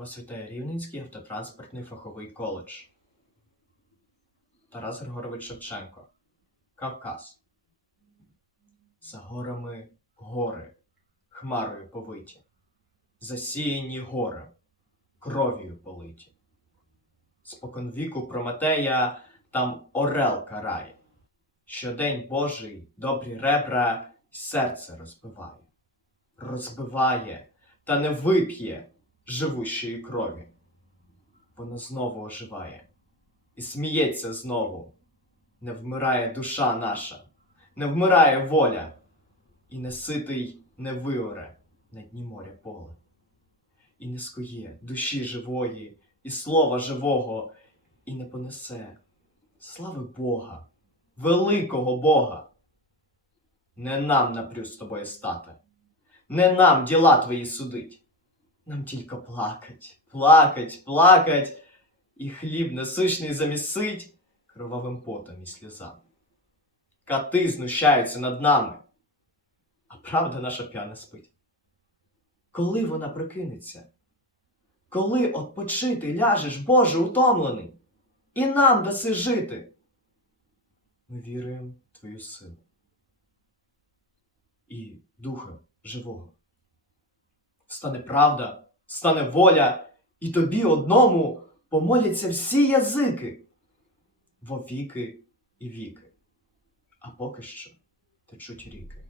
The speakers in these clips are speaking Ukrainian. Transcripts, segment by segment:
Вас вітає Рівненський автотранспортний фаховий коледж. Тарас Григорович Шевченко. Кавказ. За горами гори, хмарою повиті, засіяні горем, кров'ю политі. Споконвіку Прометея там орел карає. Щодень Божий добрі ребра серце розбиває. Розбиває, та не вип'є живущої крові. Воно знову оживає і сміється знову. Не вмирає душа наша, не вмирає воля, і неситий не виоре на дні моря поле, і не скує душі живої, і слова живого, і не понесе слави Бога, великого Бога. Не нам напрю з тобою стати, не нам діла твої судить. Нам тільки плакать, плакать, плакать, і хліб насущний замісить кровавим потом і сльозами. Кати знущаються над нами, а правда наша п'яна спить. Коли вона прокинеться? Коли отпочити ляжеш, Боже, утомлений, і нам даси жити? Ми віруємо в Твою силу і Духа Живого стане правда, стане воля, і тобі одному помоляться всі язики вовіки і віки. А поки що течуть ріки,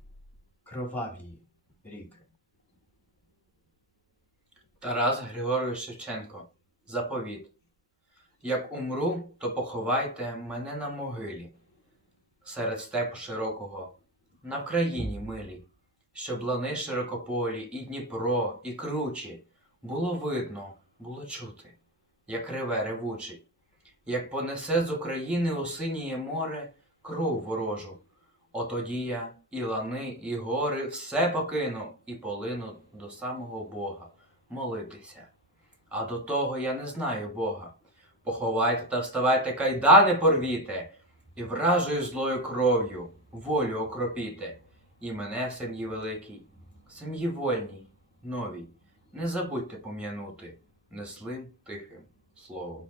кроваві ріки. Тарас Григорович Шевченко. Заповіт. Як умру, то поховайте мене на могилі, серед степу широкого, на Вкраїні милій, щоб лани широкополі, і Дніпро, і кручі було видно, було чути, як реве ревучий, як понесе з України у синіє море кров ворожу. Отоді я і лани, і гори все покину і полину до самого Бога молитися. А до того я не знаю Бога. Поховайте та вставайте, кайдани порвіте, і вражою злою кров'ю волю окропіте, і мене сім'ї великій, сім'ї вольній, новій, не забудьте пом'янути неслим тихим словом.